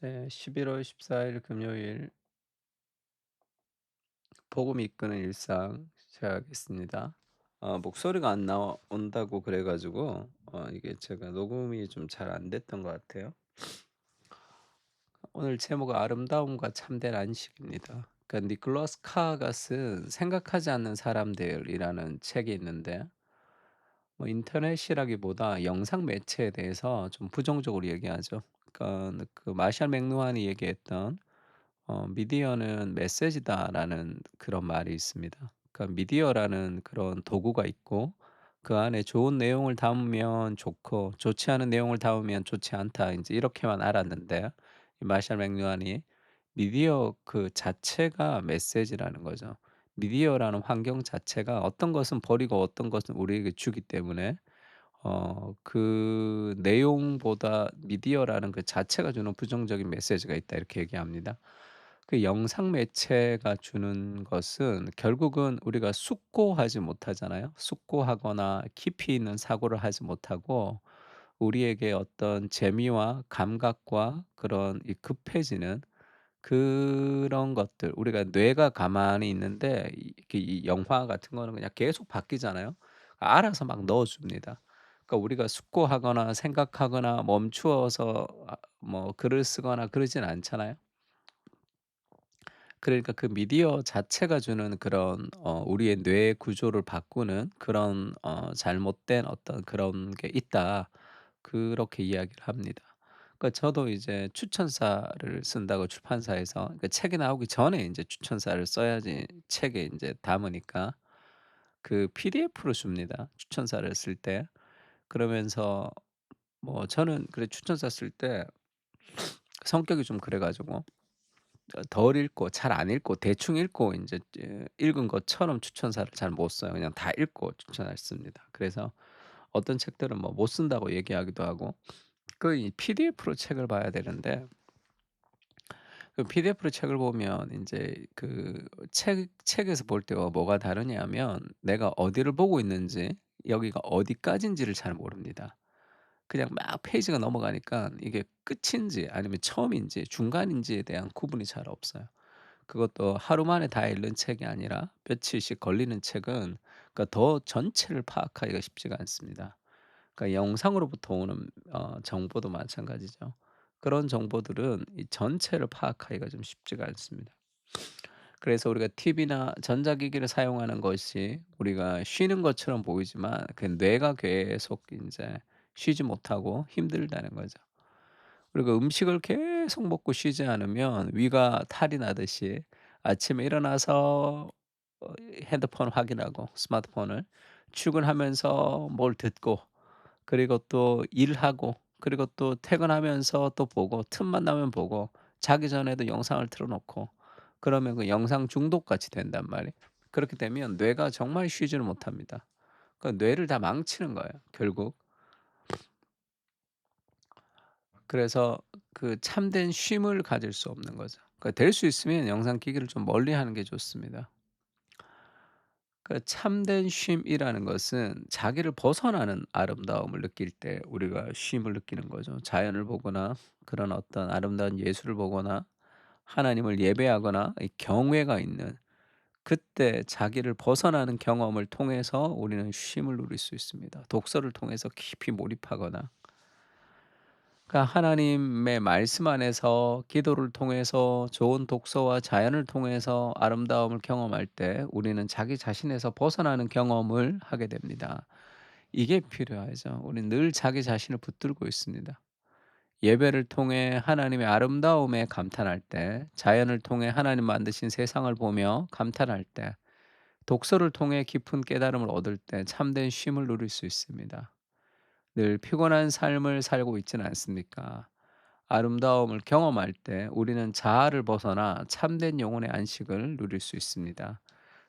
네, 11월 14일 금요일 복음이 이끄는 일상 시작하겠습니다. 목소리가 안 나온다고 그래가지고 이게 제가 녹음이 좀 잘 안 됐던 것 같아요. 오늘 제목은 아름다움과 참된 안식입니다. 그러니까 니콜라스 카가 쓴 생각하지 않는 사람들이라는 책이 있는데 뭐 인터넷이라기보다 영상 매체에 대해서 좀 부정적으로 얘기하죠. 그러니까 그 마샬 맥루한이 얘기했던 "미디어는 메시지다."라는 그런 말이 있습니다. 그러니까 미디어라는 그런 도구가 있고 그 안에 좋은 내용을 담으면 좋고 좋지 않은 내용을 담으면 좋지 않다, 인제 이렇게만 알았는데 이 마샬 맥루한이 미디어 그 자체가 메시지라는 거죠. 미디어라는 환경 자체가 어떤 것은 버리고 어떤 것은 우리에게 주기 때문에 그 내용보다 미디어라는 그 자체가 주는 부정적인 메시지가 있다, 이렇게 얘기합니다. 그 영상 매체가 주는 것은 결국은 우리가 숙고하지 못하잖아요. 숙고하거나 깊이 있는 사고를 하지 못하고 우리에게 어떤 재미와 감각과 그런 이 급해지는 그런 것들, 우리가 뇌가 가만히 있는데 이 영화 같은 거는 그냥 계속 바뀌잖아요. 알아서 막 넣어 줍니다. 그러니까 우리가 숙고하거나 생각하거나 멈추어서 뭐 글을 쓰거나 그러진 않잖아요. 그러니까 그 미디어 자체가 주는 그런 우리의 뇌 구조를 바꾸는 그런 잘못된 어떤 그런 게 있다, 그렇게 이야기를 합니다. 그러니까 저도 이제 추천사를 쓴다고 출판사에서, 그 책이 나오기 전에 인제 추천사를 써야지 책에 인제 담으니까 그 PDF로 줍니다, 추천사를 쓸 때. 그러면서 뭐 저는 그래 추천사 쓸 때 성격이 좀 그래 가지고 덜 읽고 잘 안 읽고 대충 읽고 인제 읽은 것처럼 추천사를 잘 못 써요. 그냥 다 읽고 추천을 씁니다. 그래서 어떤 책들은 뭐 못 쓴다고 얘기하기도 하고, 그 이 PDF로 책을 봐야 되는데 그 PDF로 책을 보면 인제 그 책에서 볼 때와 뭐가 다르냐면 내가 어디를 보고 있는지, 여기가 어디까지인지를 잘 모릅니다. 그냥 막 페이지가 넘어가니까 이게 끝인지 아니면 처음인지 중간인지에 대한 구분이 잘 없어요. 그것도 하루 만에 다 읽는 책이 아니라 며칠씩 걸리는 책은 그러니까 더 전체를 파악하기가 쉽지가 않습니다. 그러니까 영상으로부터 오는 정보도 마찬가지죠. 그런 정보들은 이 전체를 파악하기가 좀 쉽지가 않습니다. 그래서 우리가 TV나 전자기기를 사용하는 것이 우리가 쉬는 것처럼 보이지만 그 뇌가 계속 인제 쉬지 못하고 힘들다는 거죠. 그리고 음식을 계속 먹고 쉬지 않으면 위가 탈이 나듯이 아침에 일어나서 핸드폰 확인하고 스마트폰을, 출근하면서 뭘 듣고, 그리고 또 일하고, 그리고 또 퇴근하면서 또 보고, 틈만 나면 보고, 자기 전에도 영상을 틀어 놓고, 그러면 그 영상 중독같이 된단 말이에요. 그렇게 되면 뇌가 정말 쉬지를 못합니다. 그 뇌를 다 망치는 거예요, 결국. 그래서 그 참된 쉼을 가질 수 없는 거죠. 그러니까 될 수 있으면 영상 기기를 좀 멀리하는 게 좋습니다. 그 참된 쉼이라는 것은 자기를 벗어나는 아름다움을 느낄 때 우리가 쉼을 느끼는 거죠. 자연을 보거나 그런 어떤 아름다운 예술을 보거나 하나님을 예배하거나 이 경외가 있는, 그때 자기를 벗어나는 경험을 통해서 우리는 쉼을 누릴 수 있습니다. 독서를 통해서 깊이 몰입하거나, 그러니까 하나님의 말씀 안에서 기도를 통해서 좋은 독서와 자연을 통해서 아름다움을 경험할 때 우리는 자기 자신에서 벗어나는 경험을 하게 됩니다. 이게 필요하죠. 우리는 늘 자기 자신을 붙들고 있습니다. 예배를 통해 하나님의 아름다움에 감탄할 때, 자연을 통해 하나님 만드신 세상을 보며 감탄할 때, 독서를 통해 깊은 깨달음을 얻을 때 참된 쉼을 누릴 수 있습니다. 늘 피곤한 삶을 살고 있지는 않습니까? 아름다움을 경험할 때 우리는 자아를 벗어나 참된 영혼의 안식을 누릴 수 있습니다.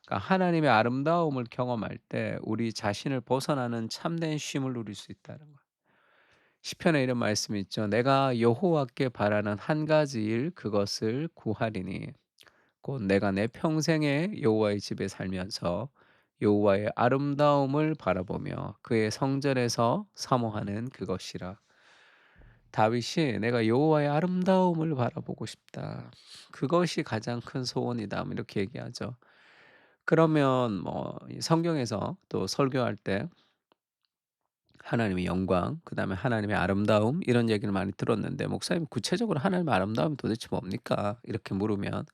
그러니까 하나님의 아름다움을 경험할 때 우리 자신을 벗어나는 참된 쉼을 누릴 수 있다는 거예요. 시편에 이런 말씀이 있죠. 내가 여호와께 바라는 한 가지 일, 그것을 구하리니 곧 내가 내 평생에 여호와의 집에 살면서 여호와의 아름다움을 바라보며 그의 성전에서 사모하는 그것이라. 다윗이 "내가 여호와의 아름다움을 바라보고 싶다. 그것이 가장 큰 소원이다." 뭐 이렇게 얘기하죠. 그러면 뭐 이 성경에서 또 설교할 때 하나님의 영광, 그다음에 하나님의 아름다움 이런 얘기를 많이 들었는데 목사님 구체적으로 하나님의 아름다움이 도대체 뭡니까? 이렇게 물으면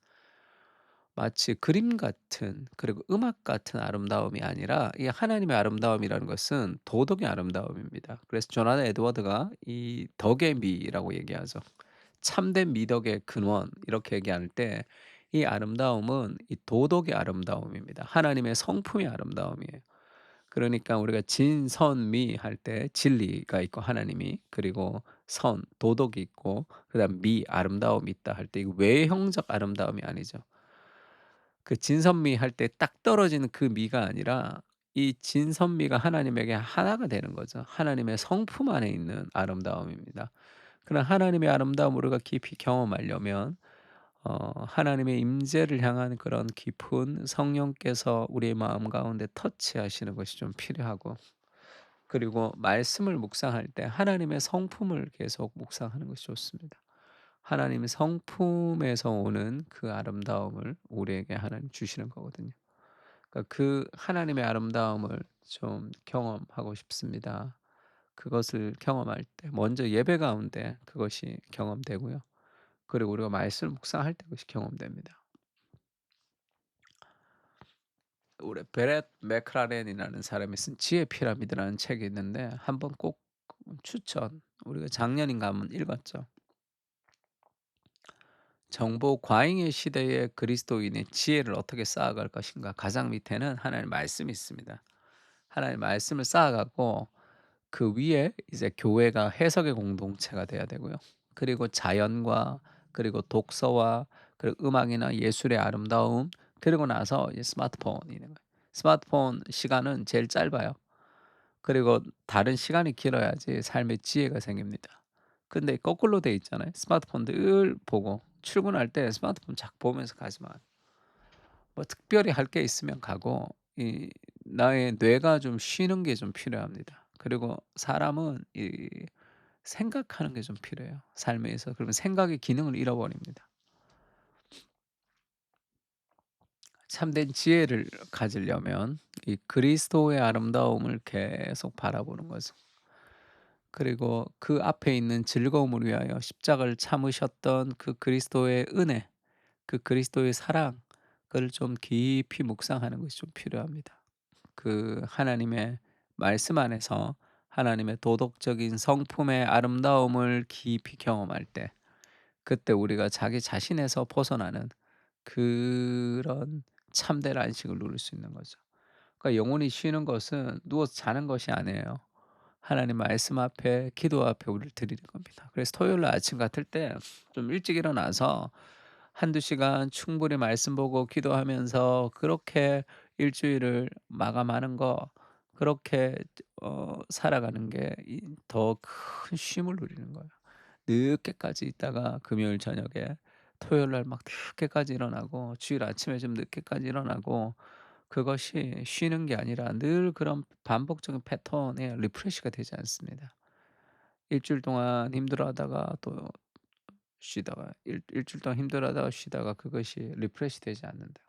마치 그림 같은 그리고 음악 같은 아름다움이 아니라 이 하나님의 아름다움이라는 것은 도덕의 아름다움입니다. 그래서 조나단 에드워드가 이 덕의 미라고 얘기하죠. 참된 미덕의 근원 이렇게 얘기할 때 이 아름다움은 이 도덕의 아름다움입니다. 하나님의 성품의 아름다움이에요. 그러니까 우리가 진선미 할 때 진리가 있고 하나님이 그리고 선 도덕이 있고 그다음 미 아름다움이 있다 할 때 이거 외형적 아름다움이 아니죠. 그 진선미 할 때 딱 떨어지는 그 미가 아니라 이 진선미가 하나님에게 하나가 되는 거죠. 하나님의 성품 안에 있는 아름다움입니다. 그런 하나님의 아름다움을 우리가 깊이 경험하려면 하나님의 임재를 향한 그런 깊은 성령께서 우리의 마음 가운데 터치하시는 것이 좀 필요하고 그리고 말씀을 묵상할 때 하나님의 성품을 계속 묵상하는 것이 좋습니다. 하나님의 성품에서 오는 그 아름다움을 우리에게 하나님 주시는 거거든요. 그러니까 그 하나님의 아름다움을 좀 경험하고 싶습니다. 그것을 경험할 때 먼저 예배 가운데 그것이 경험되고요. 그리고 우리가 말씀을 묵상할 때 그것이 경험됩니다. 우리 베렛 맥라렌이라는 사람이 쓴 지혜 피라미드라는 책이 있는데 한번 꼭 추천. 우리가 작년인가 한번 읽었죠. 정보 과잉의 시대에 그리스도인의 지혜를 어떻게 쌓아갈 것인가. 가장 밑에는 하나님의 말씀이 있습니다. 하나님의 말씀을 쌓아가고 그 위에 이제 교회가 해석의 공동체가 돼야 되고요. 그리고 자연과 그리고 독서와 그리고 음악이나 예술의 아름다움 그리고 나서 이제 스마트폰이 있는 거예요. 스마트폰 시간은 제일 짧아요. 그리고 다른 시간이 길어야지 삶의 지혜가 생깁니다. 근데 거꾸로 돼 있잖아요. 스마트폰 늘 보고 출근할 때 스마트폰 자꾸 보면서 가지 마. 뭐 특별히 할 게 있으면 가고 이 나의 뇌가 좀 쉬는 게 좀 필요합니다. 그리고 사람은 이 생각하는 게 좀 필요해요, 삶에서. 그러면 생각의 기능을 잃어버립니다. 참된 지혜를 가지려면 이 그리스도의 아름다움을 계속 바라보는 거죠. 그리고 그 앞에 있는 즐거움을 위하여 십자가를 참으셨던 그 그리스도의 은혜, 그 그리스도의 사랑 그걸 좀 깊이 묵상하는 것이 좀 필요합니다. 그 하나님의 말씀 안에서 하나님의 도덕적인 성품의 아름다움을 깊이 경험할 때 그때 우리가 자기 자신에서 벗어나는 그런 참된 안식을 누릴 수 있는 거죠. 그러니까 영혼이 쉬는 것은 누워서 자는 것이 아니에요. 하나님 말씀 앞에 기도 앞에 우리를 드리는 겁니다. 그래서 토요일 날 아침 같을 때 좀 일찍 일어나서 한두 시간 충분히 말씀 보고 기도하면서 그렇게 일주일을 마감하는 거 그렇게 살아가는 게 더 큰 쉼을 누리는 거예요. 늦게까지 있다가 금요일 저녁에 토요일 날 막 늦게까지 일어나고 주일 아침에 좀 늦게까지 일어나고 그것이 쉬는 게 아니라 늘 그런 반복적인 패턴에 리프레시가 되지 않습니다. 일주일 동안 힘들어하다가 또 쉬다가 일주일 동안 힘들어하다가 쉬다가 그것이 리프레시 되지 않는다.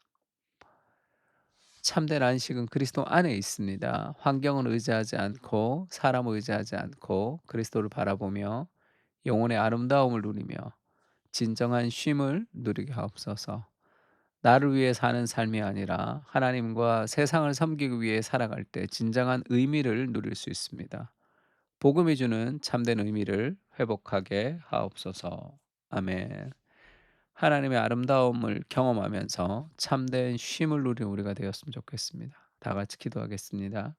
참된 안식은 그리스도 안에 있습니다. 환경을 의지하지 않고 사람을 의지하지 않고 그리스도를 바라보며 영혼의 아름다움을 누리며 진정한 쉼을 누리게 하옵소서. 나를 위해 사는 삶이 아니라 하나님과 세상을 섬기기 위해 살아갈 때 진정한 의미를 누릴 수 있습니다. 복음이 주는 참된 의미를 회복하게 하옵소서. 아멘. 하나님의 아름다움을 경험하면서 참된 쉼을 누리는 우리가 되었으면 좋겠습니다. 다 같이 기도하겠습니다.